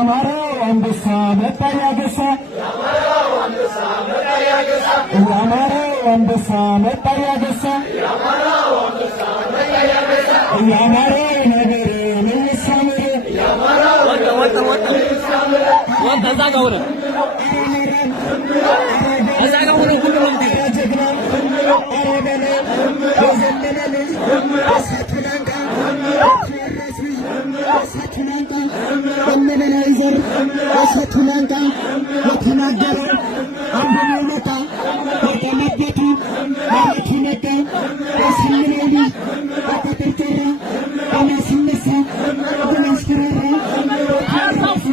የአማራው አንበሳ መጣ ያገሳ የአማራው አንበሳ መጣ ያገሳ የአማራው ነገር ለምሳምር ከዛ ጋር ሆነ እዛ ጋር ሆነ ሁሉም ጀግና አረበለ የዘመነ ልጅ እሳቱናንቃ ተረሲ እሳቱናንቃ እመናይዘር እሳቱናንቃ የተናገረው አንዱ መጣ ወደመበቱ ማለት መጣ በስምኔሊ በተጠራ በማስነሳ በማስፈራራ ተረሲ